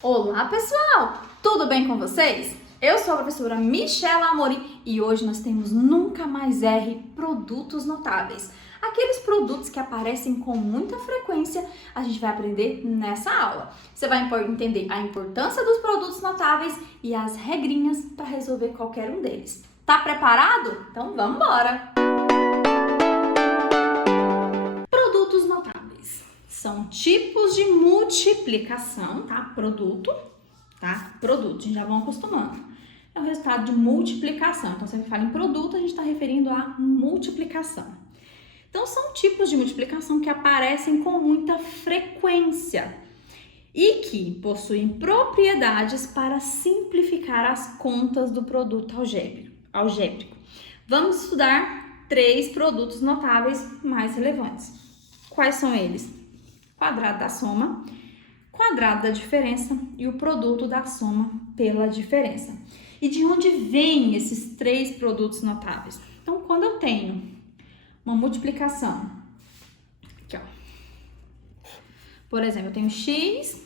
Olá, pessoal! Tudo bem com vocês? Eu sou a professora Michela Amorim e hoje nós temos Nunca Mais Erre Produtos Notáveis. Aqueles produtos que aparecem com muita frequência, a gente vai aprender nessa aula. Você vai entender a importância dos produtos notáveis e as regrinhas para resolver qualquer um deles. Tá preparado? Então vamos embora! Produtos notáveis são tipos de multiplicação, tá? Produto, a gente já vão acostumando. É o resultado de multiplicação. Então, sempre que fala em produto, a gente está referindo a multiplicação. Então, são tipos de multiplicação que aparecem com muita frequência e que possuem propriedades para simplificar as contas do produto algébrico. Vamos estudar 3 produtos notáveis mais relevantes. Quais são eles? Quadrado da soma, quadrado da diferença e o produto da soma pela diferença. E de onde vêm esses 3 produtos notáveis? Então, quando eu tenho uma multiplicação, aqui ó, por exemplo, eu tenho x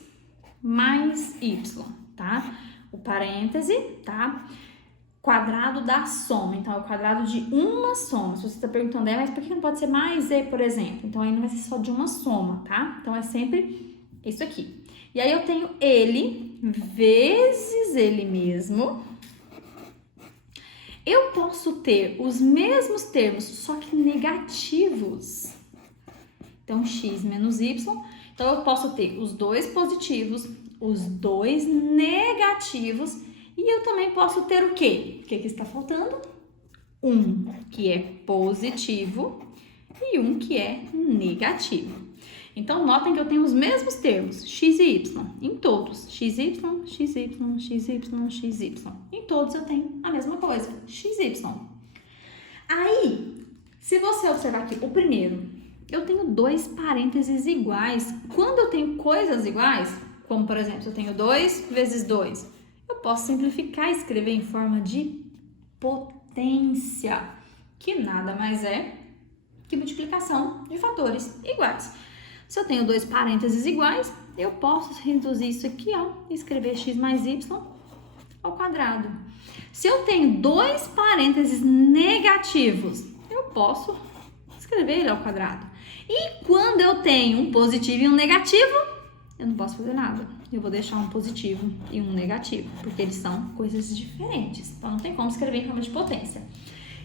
mais y, tá? O parêntese, tá? Quadrado da soma, então é o quadrado de uma soma. Se você está perguntando, mas por que não pode ser mais e, por exemplo? Então aí não vai ser só de uma soma, tá? Então é sempre isso aqui. E aí eu tenho ele vezes ele mesmo. Eu posso ter os mesmos termos, só que negativos. Então x menos y. Então eu posso ter os dois positivos, os dois negativos. E eu também posso ter o quê? O que está faltando? Um que é positivo e um que é negativo. Então, notem que eu tenho os mesmos termos, x e y, em todos. xy, xy, xy, xy. Em todos eu tenho a mesma coisa, xy. Aí, se você observar aqui, o primeiro, eu tenho 2 parênteses iguais. Quando eu tenho coisas iguais, como por exemplo, se eu tenho 2 vezes 2, eu posso simplificar e escrever em forma de potência, que nada mais é que multiplicação de fatores iguais. Se eu tenho 2 parênteses iguais, eu posso reduzir isso aqui, ó, e escrever x mais y ao quadrado. Se eu tenho 2 parênteses negativos, eu posso escrever ele ao quadrado. E quando eu tenho um positivo e um negativo, eu não posso fazer nada. Eu vou deixar um positivo e um negativo, porque eles são coisas diferentes. Então, não tem como escrever em forma de potência.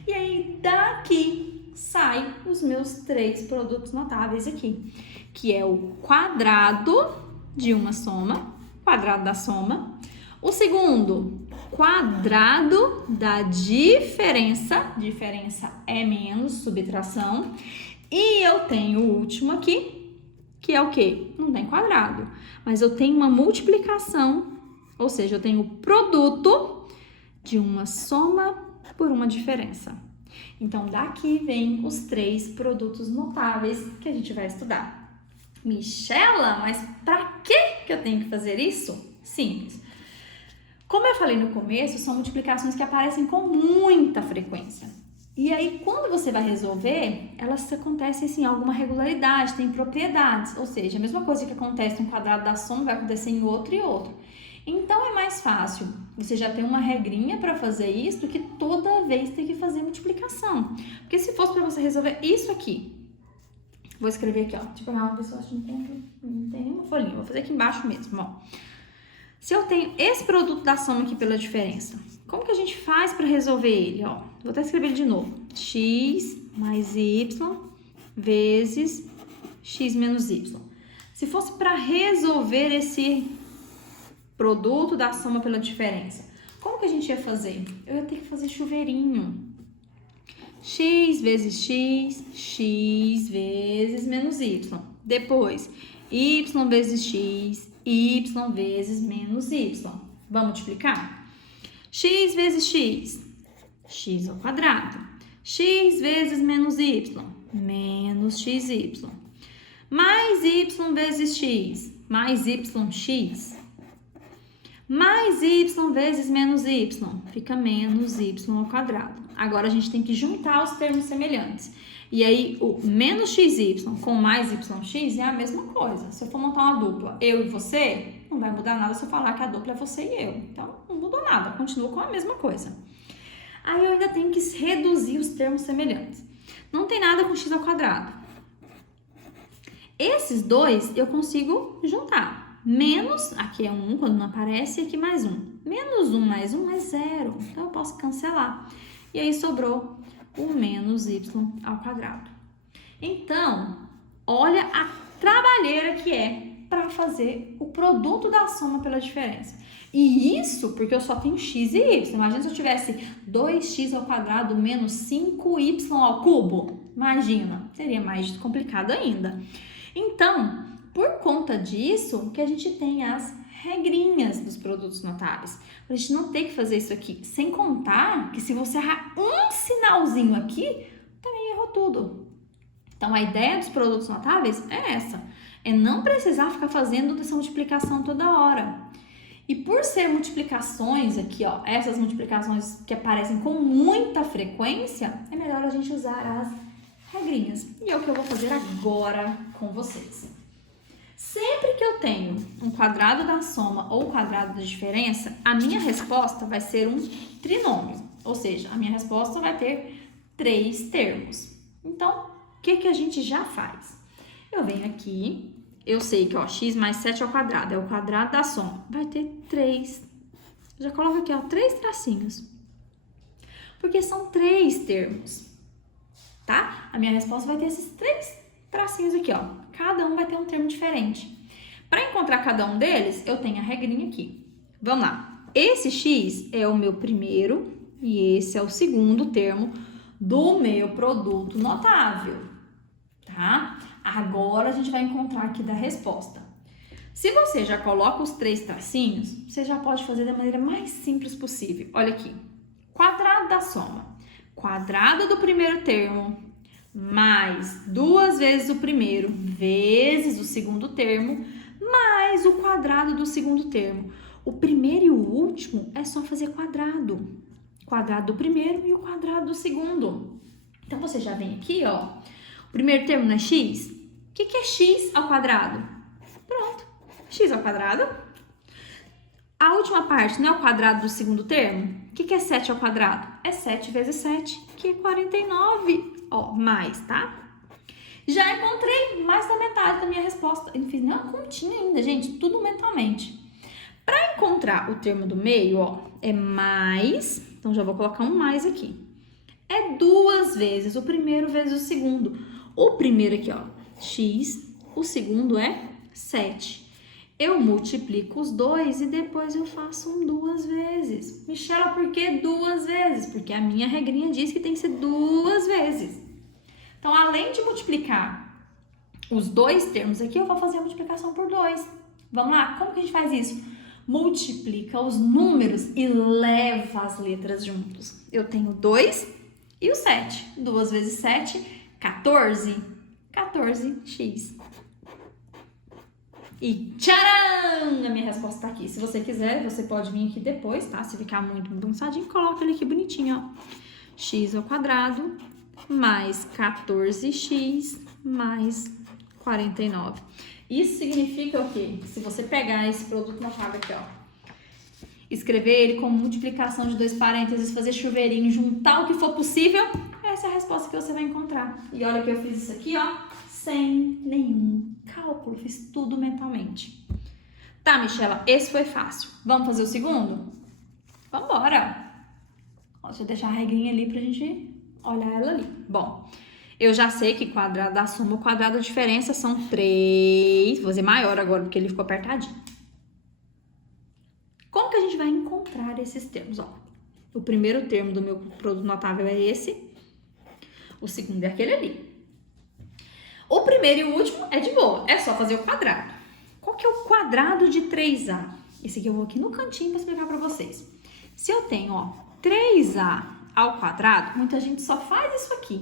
E aí, daqui sai os meus 3 produtos notáveis aqui, que é o quadrado de uma soma, quadrado da soma. O segundo, quadrado da diferença. Diferença é menos subtração. E eu tenho o último aqui, que é o quê? Não tem quadrado, mas eu tenho uma multiplicação, ou seja, eu tenho o produto de uma soma por uma diferença. Então, daqui vem os 3 produtos notáveis que a gente vai estudar. Michela, mas para que eu tenho que fazer isso? Simples. Como eu falei no começo, são multiplicações que aparecem com muita frequência. E aí, quando você vai resolver, elas acontecem assim, alguma regularidade, tem propriedades. Ou seja, a mesma coisa que acontece no quadrado da soma vai acontecer em outro e outro. Então, é mais fácil você já ter uma regrinha para fazer isso do que toda vez ter que fazer multiplicação. Porque se fosse para você resolver isso aqui, vou escrever aqui, ó. Tipo, uma pessoa que não tem nenhuma folhinha. Vou fazer aqui embaixo mesmo, ó. Se eu tenho esse produto da soma aqui pela diferença, como que a gente faz para resolver ele? Ó, vou até escrever ele de novo. X mais y vezes x menos y. Se fosse para resolver esse produto da soma pela diferença, como que a gente ia fazer? Eu ia ter que fazer chuveirinho. X vezes x, x vezes menos y. Depois, y vezes x, y vezes menos y. Vamos multiplicar? X vezes x, x ao quadrado. X vezes menos y, menos xy. Mais y vezes x, mais yx. Mais y vezes menos y, fica menos y ao quadrado. Agora, a gente tem que juntar os termos semelhantes. E aí, o menos xy com mais yx é a mesma coisa. Se eu for montar uma dupla, eu e você, não vai mudar nada se eu falar que a dupla é você e eu. Então, não mudou nada, continua com a mesma coisa. Aí, eu ainda tenho que reduzir os termos semelhantes. Não tem nada com x ao quadrado. Esses dois eu consigo juntar. Menos, aqui é 1 quando não aparece, e aqui mais 1. Menos 1 mais 1 é 0. Então, eu posso cancelar. E aí, sobrou o menos y ao quadrado. Então, olha a trabalheira que é para fazer o produto da soma pela diferença. E isso porque eu só tenho x e y. Imagina se eu tivesse 2x ao quadrado menos 5y ao cubo. Imagina, seria mais complicado ainda. Então, por conta disso, que a gente tem as regrinhas dos produtos notáveis. Pra gente não ter que fazer isso aqui. Sem contar que se você errar um sinalzinho aqui, também errou tudo. Então, a ideia dos produtos notáveis é essa. É não precisar ficar fazendo essa multiplicação toda hora. E por ser multiplicações aqui, ó, essas multiplicações que aparecem com muita frequência, é melhor a gente usar as regrinhas. E é o que eu vou fazer agora com vocês. Sempre que eu tenho um quadrado da soma ou quadrado da diferença, a minha resposta vai ser um trinômio. Ou seja, a minha resposta vai ter 3 termos. Então, o que a gente já faz? Eu venho aqui, eu sei que ó, x mais 7 ao quadrado é o quadrado da soma. Vai ter 3. Já coloco aqui, ó, 3 tracinhos. Porque são 3 termos, tá? A minha resposta vai ter esses 3 tracinhos aqui, ó. Cada um vai ter um termo diferente. Para encontrar cada um deles, eu tenho a regrinha aqui. Vamos lá. Esse x é o meu primeiro e esse é o segundo termo do meu produto notável, tá? Agora a gente vai encontrar aqui da resposta. Se você já coloca os 3 tracinhos, você já pode fazer da maneira mais simples possível. Olha aqui. Quadrado da soma. Quadrado do primeiro termo mais 2 vezes o primeiro vezes o segundo termo, mais o quadrado do segundo termo. O primeiro e o último é só fazer quadrado. Quadrado do primeiro e o quadrado do segundo. Então, você já vem aqui, ó. O primeiro termo não é x? O que é x ao quadrado? Pronto. X ao quadrado. A última parte não é o quadrado do segundo termo? O que é 7 ao quadrado? É 7 vezes 7, que é 49. Ó, mais, tá? Já encontrei mais da metade da minha resposta. Eu não fiz nenhuma continha ainda, gente. Tudo mentalmente. Para encontrar o termo do meio, ó, é mais. Então, já vou colocar um mais aqui. É 2 vezes o primeiro vezes o segundo. O primeiro aqui, ó, x. O segundo é 7. Eu multiplico os dois e depois eu faço um 2 vezes. Michela, por que 2 vezes? Porque a minha regrinha diz que tem que ser 2 vezes. Então, além de multiplicar os 2 termos aqui, eu vou fazer a multiplicação por 2. Vamos lá? Como que a gente faz isso? Multiplica os números e leva as letras juntos. Eu tenho 2 e o 7. 2 vezes 7, 14. 14x. E tcharam! A minha resposta tá aqui. Se você quiser, você pode vir aqui depois, tá? Se ficar muito bagunçadinho, coloca ele aqui bonitinho, ó. X ao quadrado mais 14x mais 49. Isso significa o quê? Se você pegar esse produto notável aqui, ó, escrever ele como multiplicação de 2 parênteses, fazer chuveirinho, juntar o que for possível, essa é a resposta que você vai encontrar. E olha que eu fiz isso aqui, ó, sem nenhum cálculo, fiz tudo mentalmente. Tá, Michela, esse foi fácil. Vamos fazer o segundo? Vambora! Ó, deixa eu deixar a regrinha ali pra gente olhar ela ali. Bom, eu já sei que quadrado da soma e quadrado da diferença são 3. Vou fazer maior agora, porque ele ficou apertadinho. Como que a gente vai encontrar esses termos? Ó, o primeiro termo do meu produto notável é esse. O segundo é aquele ali. O primeiro e o último é de boa, é só fazer o quadrado. Qual que é o quadrado de 3a? Esse aqui eu vou aqui no cantinho para explicar para vocês. Se eu tenho, ó, 3a ao quadrado, muita gente só faz isso aqui.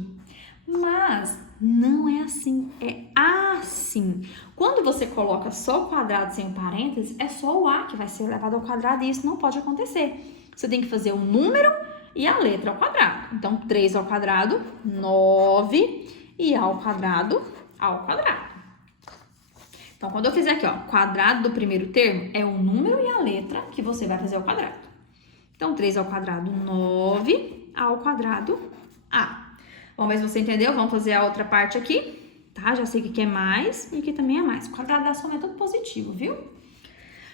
Mas não é assim, é assim. Quando você coloca só o quadrado sem o parênteses, é só o a que vai ser elevado ao quadrado e isso não pode acontecer. Você tem que fazer o número e a letra ao quadrado. Então, 3 ao quadrado, 9. e a ao quadrado. Então, quando eu fizer aqui, ó, quadrado do primeiro termo, é o número e a letra que você vai fazer ao quadrado. Então, 3 ao quadrado, 9, a ao quadrado, a. Vamos ver se você entendeu? Vamos fazer a outra parte aqui, tá? Já sei que aqui é mais e aqui também é mais. O quadrado da soma é tudo positivo, viu?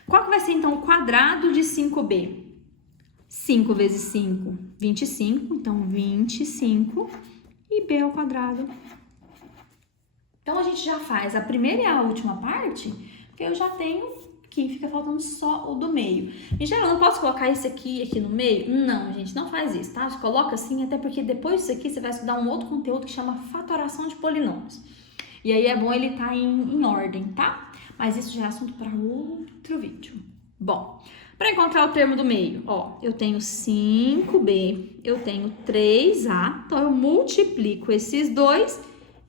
Qual que vai ser, então, o quadrado de 5b? 5 vezes 5, 25. Então, 25 e b ao quadrado. Então, a gente já faz a primeira e a última parte, porque eu já tenho aqui, fica faltando só o do meio. Em geral, eu não posso colocar esse aqui no meio? Não, gente, não faz isso, tá? Você coloca assim, até porque depois disso aqui você vai estudar um outro conteúdo que chama fatoração de polinômios. E aí é bom ele estar em ordem, tá? Mas isso já é assunto para outro vídeo. Bom, para encontrar o termo do meio, ó, eu tenho 5b, eu tenho 3a, então eu multiplico esses dois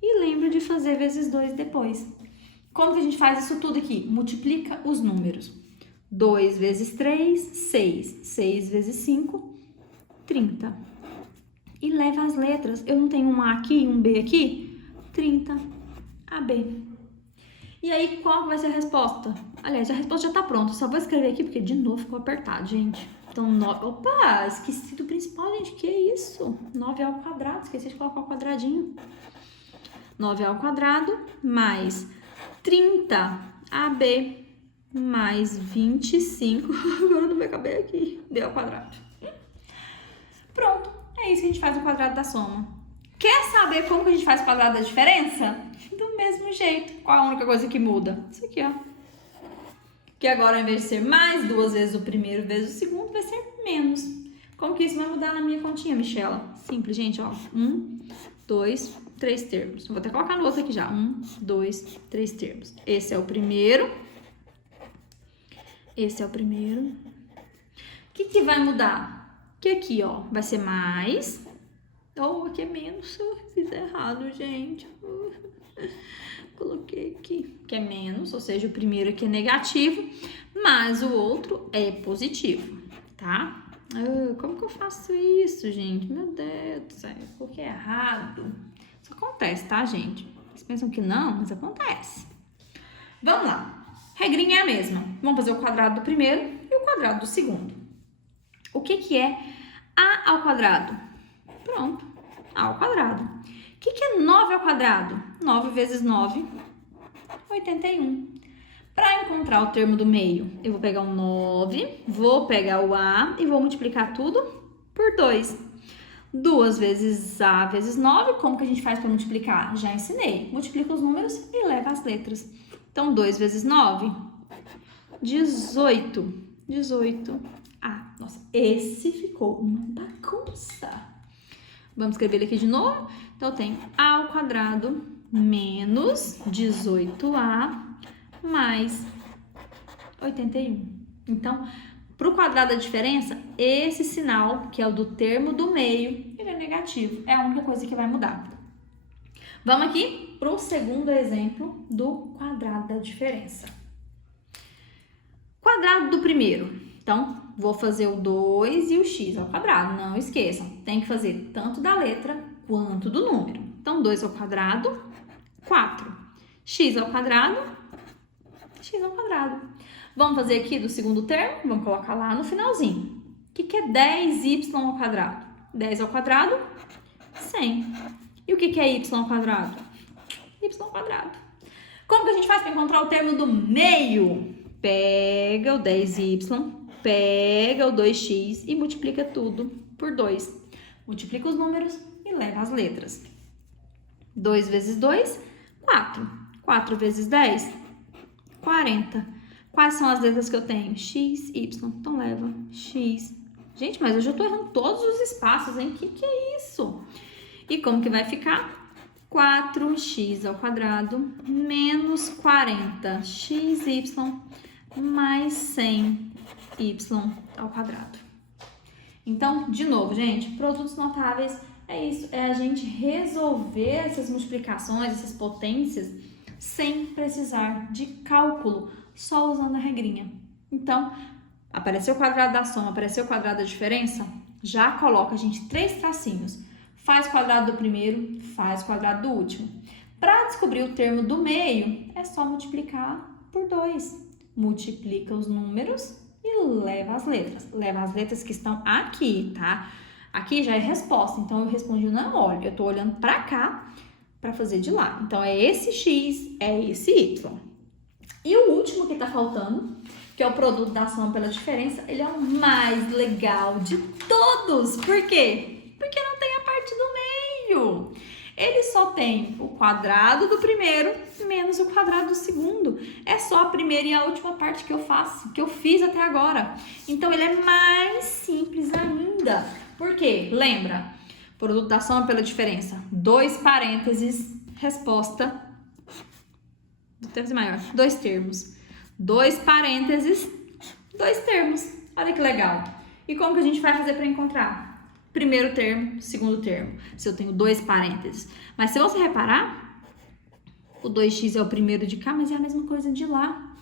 e lembro de fazer vezes 2 depois. Como que a gente faz isso tudo aqui? Multiplica os números. 2 vezes 3, 6. 6 vezes 5, 30. E leva as letras. Eu não tenho um A aqui e um B aqui? 30. AB. E aí, qual vai ser a resposta? Aliás, a resposta já tá pronta. Só vou escrever aqui porque, de novo, ficou apertado, gente. Então, 9... Opa, esqueci do principal, gente. Que isso? 9 ao quadrado. Esqueci de colocar o quadradinho. 9 ao quadrado mais 30 AB mais 25. Agora não vai caber aqui. B ao quadrado. Pronto. É isso que a gente faz no quadrado da soma. Quer saber como que a gente faz o quadrado da diferença? Do mesmo jeito. Qual a única coisa que muda? Isso aqui, ó. Que agora, ao invés de ser mais 2 vezes o primeiro vezes o segundo, vai ser menos. Como que isso vai mudar na minha continha, Michela? Simples, gente, ó. 1, 2, 3 termos. Vou até colocar no outro aqui já. 1, 2, 3 termos. Esse é o primeiro. Esse é o primeiro. O que vai mudar? Que aqui, ó, vai ser mais. Ou aqui é menos. Eu fiz errado, gente. Coloquei aqui. Que é menos, ou seja, o primeiro aqui é negativo, mas o outro é positivo, tá? Como que eu faço isso, gente? Meu Deus do céu, porque é errado. Isso acontece, tá, gente? Vocês pensam que não, mas acontece. Vamos lá. Regrinha é a mesma. Vamos fazer o quadrado do primeiro e o quadrado do segundo. O que é A ao quadrado? Pronto, A ao quadrado. O que é 9 ao quadrado? 9 vezes 9, 81. Para encontrar o termo do meio, eu vou pegar o 9, vou pegar o A e vou multiplicar tudo por 2. 2 vezes A vezes 9, como que a gente faz para multiplicar? Já ensinei. Multiplica os números e leva as letras. Então, 2 vezes 9, 18. 18. Ah, nossa, esse ficou uma bagunça. Vamos escrever ele aqui de novo? Então, eu tenho A ao quadrado menos 18A mais 81. Então, para o quadrado da diferença, esse sinal, que é o do termo do meio, ele é negativo. É a única coisa que vai mudar. Vamos aqui para o segundo exemplo do quadrado da diferença. Quadrado do primeiro. Então, vou fazer o 2 e o x ao quadrado. Não esqueçam, tem que fazer tanto da letra quanto do número. Então, 2 ao quadrado, 4. X ao quadrado, x ao quadrado. Vamos fazer aqui do segundo termo, vamos colocar lá no finalzinho. O que é 10y ao quadrado? 10 ao quadrado, 100. E o que é y ao quadrado? Y ao quadrado. Como que a gente faz para encontrar o termo do meio? Pega o 10y, pega o 2x e multiplica tudo por 2. Multiplica os números e leva as letras. 2 vezes 2, 4. 4 vezes 10, 40. Quais são as letras que eu tenho? X, Y. Então, leva X. Gente, mas eu já tô errando todos os espaços, hein? Que é isso? E como que vai ficar? 4x ao quadrado menos 40xy mais 100y ao quadrado. Então, de novo, gente, produtos notáveis é isso. É a gente resolver essas multiplicações, essas potências, sem precisar de cálculo, só usando a regrinha. Então, apareceu o quadrado da soma, apareceu o quadrado da diferença, já coloca, gente, 3 tracinhos. Faz quadrado do primeiro, faz quadrado do último. Para descobrir o termo do meio, é só multiplicar por 2. Multiplica os números e leva as letras. Leva as letras que estão aqui, tá? Aqui já é resposta, então eu respondi não olho. Eu tô olhando para cá para fazer de lá. Então, é esse X, é esse Y. E o último que tá faltando, que é o produto da soma pela diferença, ele é o mais legal de todos. Por quê? Porque não tem a parte do meio. Ele só tem o quadrado do primeiro menos o quadrado do segundo. É só a primeira e a última parte que eu faço, que eu fiz até agora. Então, ele é mais simples ainda. Por quê? Lembra? Produto da soma pela diferença. 2 parênteses, resposta. Deve ser maior. 2 termos. 2 parênteses, 2 termos. Olha que legal. E como que a gente vai fazer para encontrar? Primeiro termo, segundo termo. Se eu tenho 2 parênteses. Mas se você reparar, o 2x é o primeiro de cá, mas é a mesma coisa de lá.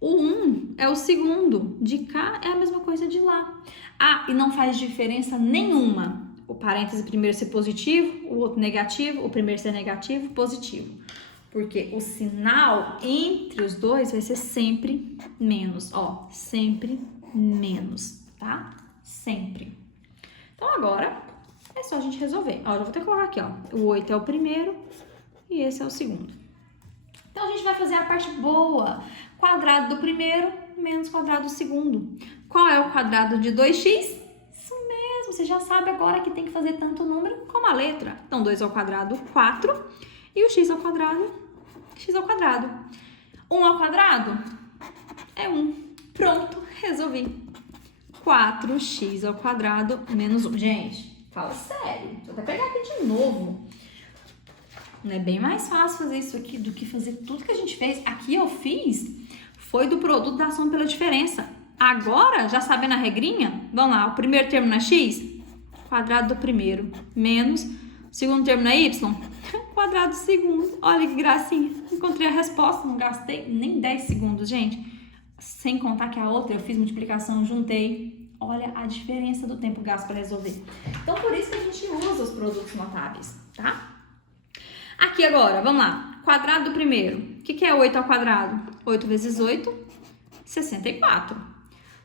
O 1 é o segundo. De cá é a mesma coisa de lá. Ah, e não faz diferença nenhuma. O parêntese primeiro ser positivo, o outro negativo, o primeiro ser negativo, positivo. Porque o sinal entre os dois vai ser sempre menos. Ó, sempre menos, tá? Sempre. Então, agora, é só a gente resolver. Ó, eu vou até colocar aqui, ó. O 8 é o primeiro e esse é o segundo. Então, a gente vai fazer a parte boa. Quadrado do primeiro menos quadrado do segundo. Qual é o quadrado de 2x? Isso mesmo, você já sabe agora que tem que fazer tanto o número como a letra. Então, 2 ao quadrado, 4. E o x ao quadrado, x ao quadrado. 1 ao quadrado é 1. Pronto, resolvi. 4x ao quadrado menos 1. Gente, fala sério. Vou até pegar aqui de novo. Não é bem mais fácil fazer isso aqui do que fazer tudo que a gente fez. Aqui eu fiz, foi do produto da soma pela diferença. Agora, já sabendo a regrinha, vamos lá. O primeiro termo na x, quadrado do primeiro, menos. Segundo termo na y, quadrado do segundo. Olha que gracinha. Encontrei a resposta, não gastei nem 10 segundos, gente. Sem contar que a outra eu fiz multiplicação, juntei. Olha a diferença do tempo gasto para resolver. Então, por isso que a gente usa os produtos notáveis, tá? Aqui agora, vamos lá. Quadrado do primeiro. O que é 8 ao quadrado? 8 vezes 8, 64.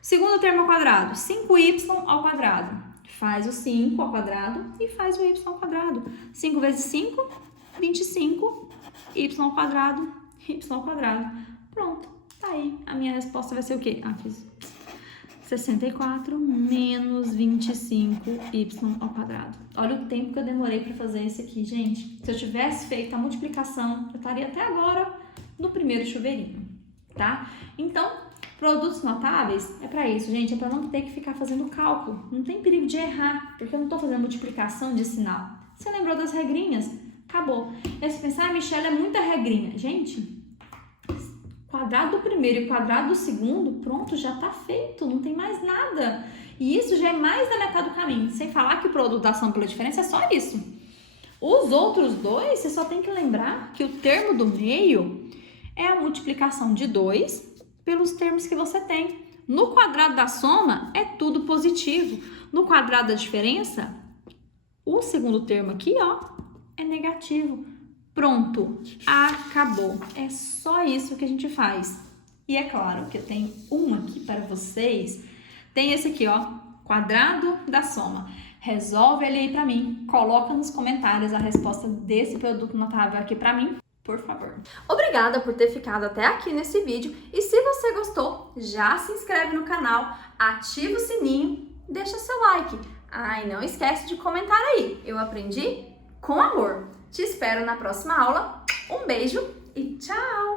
Segundo termo ao quadrado, 5y ao quadrado. Faz o 5 ao quadrado e faz o y ao quadrado. 5 vezes 5, 25. Y ao quadrado, y ao quadrado. Pronto, tá aí. A minha resposta vai ser o quê? Ah, fiz 64 menos 25 y ao quadrado. Olha o tempo que eu demorei para fazer isso aqui, gente. Se eu tivesse feito a multiplicação, eu estaria até agora no primeiro chuveirinho, tá? Então, produtos notáveis é para isso, gente. É para não ter que ficar fazendo cálculo. Não tem perigo de errar, porque eu não estou fazendo multiplicação de sinal. Você lembrou das regrinhas? Acabou. E aí você pensa, ah, Michelle, é muita regrinha. Gente, quadrado do primeiro e quadrado do segundo, pronto, já tá feito, não tem mais nada. E isso já é mais da metade do caminho. Sem falar que o produto da soma pela diferença é só isso. Os outros dois, você só tem que lembrar que o termo do meio é a multiplicação de 2 pelos termos que você tem. No quadrado da soma, é tudo positivo. No quadrado da diferença, o segundo termo aqui, ó, é negativo. Pronto, acabou. É só isso que a gente faz. E é claro que eu tenho um aqui para vocês. Tem esse aqui, ó, quadrado da soma. Resolve ele aí para mim. Coloca nos comentários a resposta desse produto notável aqui para mim, por favor. Obrigada por ter ficado até aqui nesse vídeo. E se você gostou, já se inscreve no canal, ativa o sininho, deixa seu like. Ah, e não esquece de comentar aí. Eu aprendi com amor. Te espero na próxima aula. Um beijo e tchau!